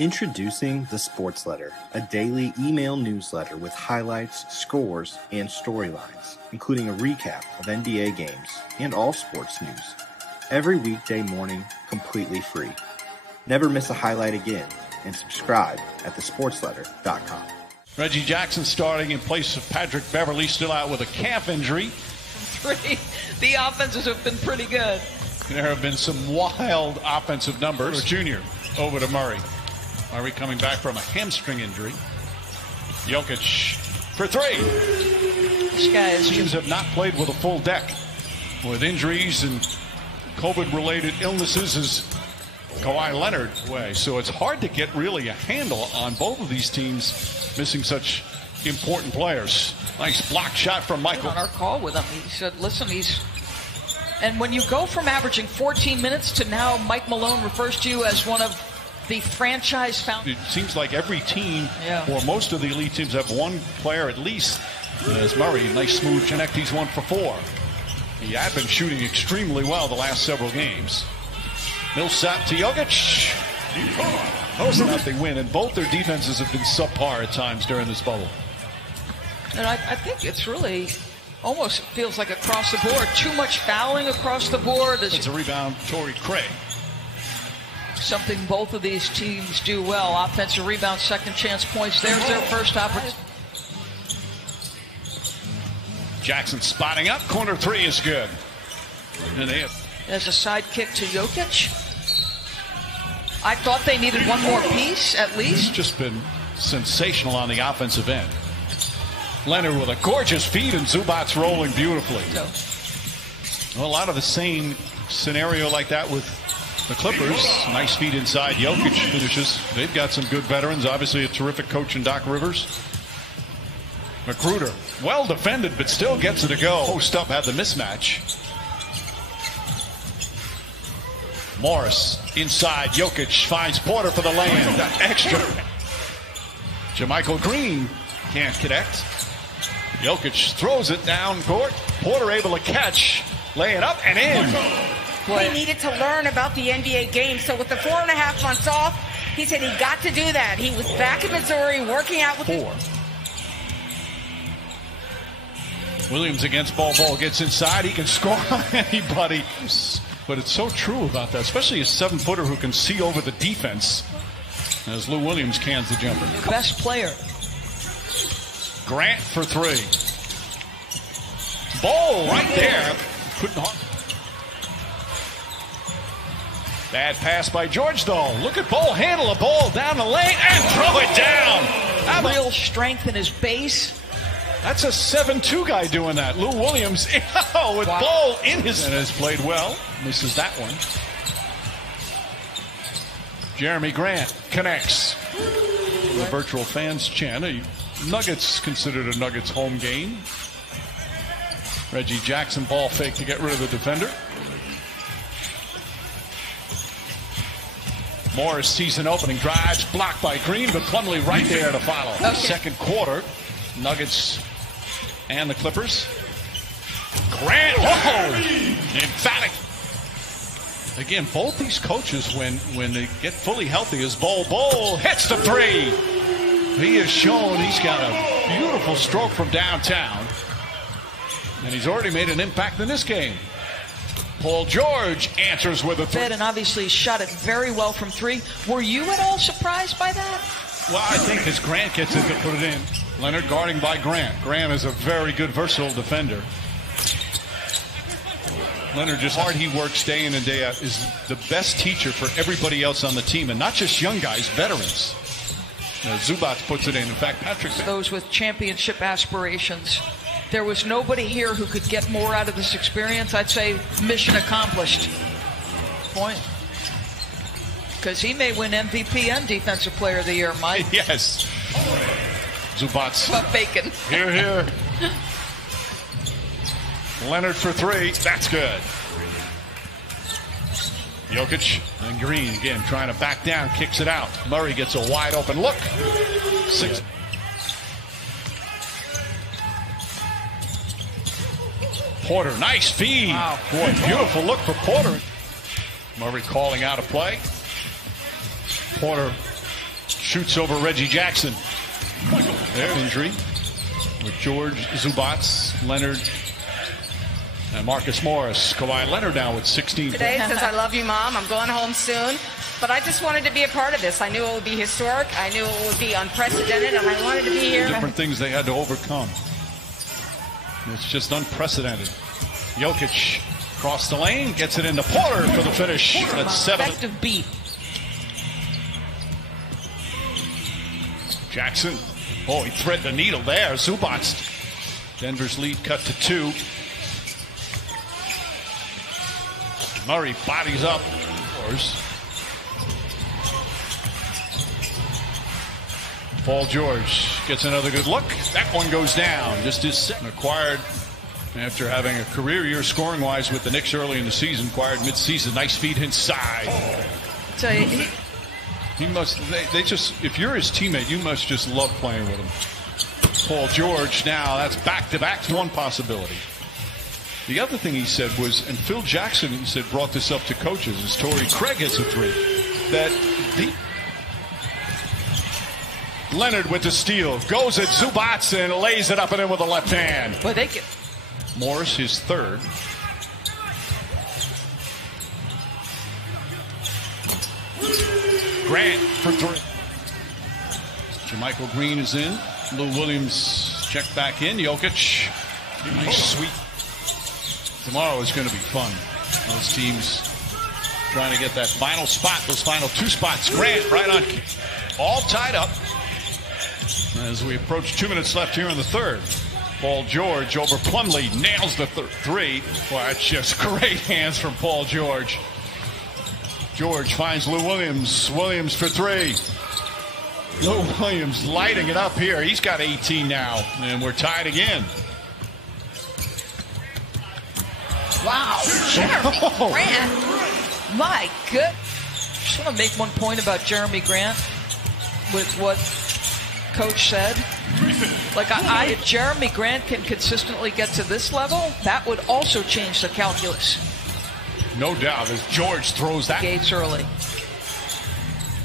Introducing The Sports Letter, a daily email newsletter with highlights, scores, and storylines, including a recap of NBA games and all sports news. Every weekday morning, completely free. Never miss a highlight again, and subscribe at thesportsletter.com. Reggie Jackson starting in place of Patrick Beverley, still out with a calf injury. The offenses have been pretty good. There have been some wild offensive numbers. Junior over to Murray. Murray coming back from a hamstring injury. Jokic for three. This guy is teams have not played with a full deck. With injuries and COVID-related illnesses as Kawhi Leonard away. So it's hard to get really a handle on both of these teams missing such important players. Nice block shot from Michael. On our call with him, he said, listen, and when you go from averaging 14 minutes to now Mike Malone refers to you as one of the franchise founders. It seems like every team, or most of the elite teams, have one player at least. As Murray, nice smooth connect, he's 1 for 4. He had been shooting extremely well the last several games. Millsap to Jokic. Close enough, they win, and both their defenses have been subpar at times during this bubble. And I think it's really almost feels like across the board. Too much fouling across the board. It's a rebound, Torrey Craig. Something both of these teams do well. Offensive rebound, second chance points. There's their first opportunity. Jackson spotting up. Corner three is good. And they have. There's a side kick to Jokic. I thought they needed one more piece at least. He's just been sensational on the offensive end. Leonard with a gorgeous feed, and Zubac rolling beautifully. Well, a lot of the same scenario like that with the Clippers. Nice feed inside. Jokic finishes. They've got some good veterans. Obviously a terrific coach in Doc Rivers. Magruder, well defended, but still gets it to go. Post up, had the mismatch. Morris inside. Jokic finds Porter for the lay-in. That extra. Jerami Grant can't connect. Jokic throws it down court. Porter able to catch. Lay it up and in. He needed to learn about the NBA game. So with the 4.5 months off, he said he got to do that. He was back in Missouri working out with 4. Williams against Bol gets inside. He can score on anybody. But it's so true about that, especially a 7-footer who can see over the defense. As Lou Williams cans the jumper. Best player. Grant for 3. Bol right there. Couldn't. Bad pass by George, though. Look at Bol handle a ball down the lane and throw it down. Real strength in his base. That's a 7-2 guy doing that. Lou Williams with Bol in his. And has played well. Misses that one. Jerami Grant connects. The virtual fans chant. Nuggets considered a Nuggets home game. Reggie Jackson ball fake to get rid of the defender. Morris sees an opening, drives, blocked by Green, but Plumlee right there to follow. Okay. Second quarter, Nuggets and the Clippers. Grant, emphatic. Again, both these coaches, when they get fully healthy, is Bol hits the 3. He has shown he's got a beautiful stroke from downtown, and he's already made an impact in this game. Paul George answers with a 3. And obviously shot it very well from 3. Were you at all surprised by that? Well, I think as Grant gets it to put it in. Leonard guarding by Grant. Grant is a very good, versatile defender. Leonard, just hard he works day in and day out, is the best teacher for everybody else on the team, and not just young guys, veterans. Zubac puts it in. In fact, Patrick. Those with championship aspirations. There was nobody here who could get more out of this experience. I'd say mission accomplished. Point. Because he may win MVP and Defensive Player of the Year, Mike. Yes. Zubac. But bacon. Here. Leonard for 3. That's good. Jokic and Green again trying to back down, kicks it out. Murray gets a wide open look. 6. Porter, nice feed. Wow. Boy, beautiful look for Porter. Murray calling out a play. Porter Shoots over Reggie Jackson. There's injury with George, Zubac, Leonard, and Marcus Morris. Kawhi Leonard now with 16 points. Today says, I love you, Mom. I'm going home soon. But I just wanted to be a part of this. I knew it would be historic. I knew it would be unprecedented, and I wanted to be here. Different things they had to overcome. It's just unprecedented. Jokic across the lane, gets it into Porter for the finish. That's 7. Effective beat. Jackson. Oh, he threaded the needle there. Zubac. Denver's lead cut to 2. Murray bodies up. Paul George gets another good look. That one goes down. Just his second. Acquired after having a career year scoring wise with the Knicks early in the season. Acquired mid-season. Nice feed inside. So he must. They just. If you're his teammate, you must just love playing with him. Paul George now. That's back-to-back. One possibility. The other thing he said was, and Phil Jackson, he said, brought this up to coaches as Torrey Craig hits a 3. That Leonard with the steal, goes at Zubac and lays it up and in with the left hand. Well, they get Morris, his 3rd. Grant for 3. Jermichael Green is in. Lou Williams checked back in. Jokic, nice sweep. Tomorrow is going to be fun. Those teams trying to get that final spot, those final 2 spots. Grant right on, all tied up as we approach 2 minutes left here in the 3rd. Paul George over Plumlee, nails the 3. Well, that's just great hands from Paul George. George finds Lou Williams. Williams for 3. Lou Williams lighting it up here. He's got 18 now, and we're tied again. wow. Jerami Grant. My good. Just want to make one point about Jerami Grant with what Coach said. Like, if Jerami Grant can consistently get to this level, that would also change the calculus. No doubt, as George throws that. Gates early.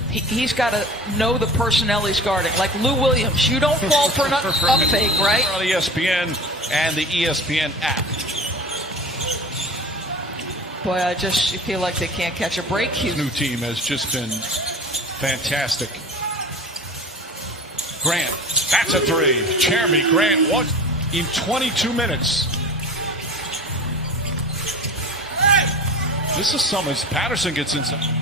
He's got to know the personnel he's guarding. Like Lou Williams, you don't fall for an up fake, right? On ESPN and the ESPN app. Boy, I just feel like they can't catch a break. His new team has just been fantastic. Grant, that's a 3. Jerami Grant won in 22 minutes. This is Summers. Patterson gets inside.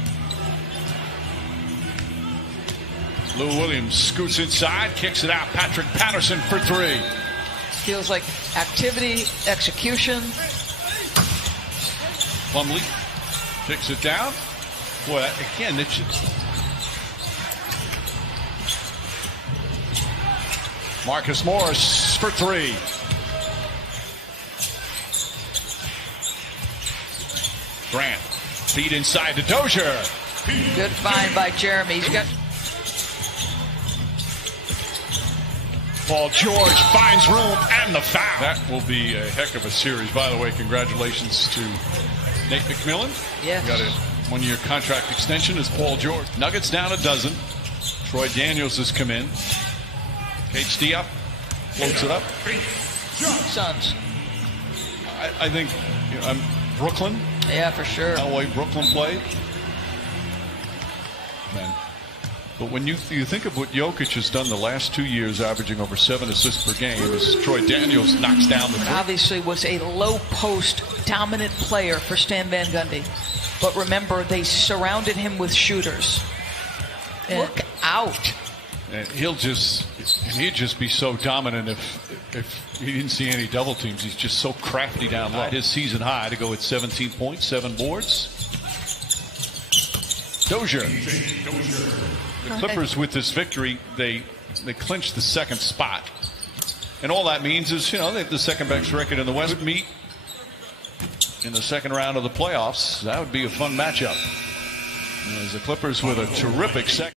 Lou Williams scoots inside, kicks it out. Patrick Patterson for 3. Feels like activity, execution. Plumlee picks it down. Boy, again, it's Marcus Morris for 3. Grant, feed inside to Dozier. Good find by Jerami. He's got. Paul George finds room and the foul. That will be a heck of a series. By the way, congratulations to Nate McMillan. Yes. Got a 1-year contract extension as Paul George. Nuggets down a dozen. Troy Daniels has come in. HDF floats it up. Suns. I think Brooklyn. Yeah, for sure. How way Brooklyn played. Man. But when you think of what Jokic has done the last 2 years, averaging over 7 assists per game, as Troy Daniels knocks down the 3. Obviously was a low post dominant player for Stan Van Gundy. But remember, they surrounded him with shooters. Look out. And he'd just be so dominant if he didn't see any double teams. He's just so crafty down low. His season high to go at 17 points, 7 boards. Dozier. The Clippers, with this victory, they clinched the 2nd spot. And all that means is, they have the 2nd best record in the West. Meet in the 2nd round of the playoffs. That would be a fun matchup. As the Clippers with a terrific second.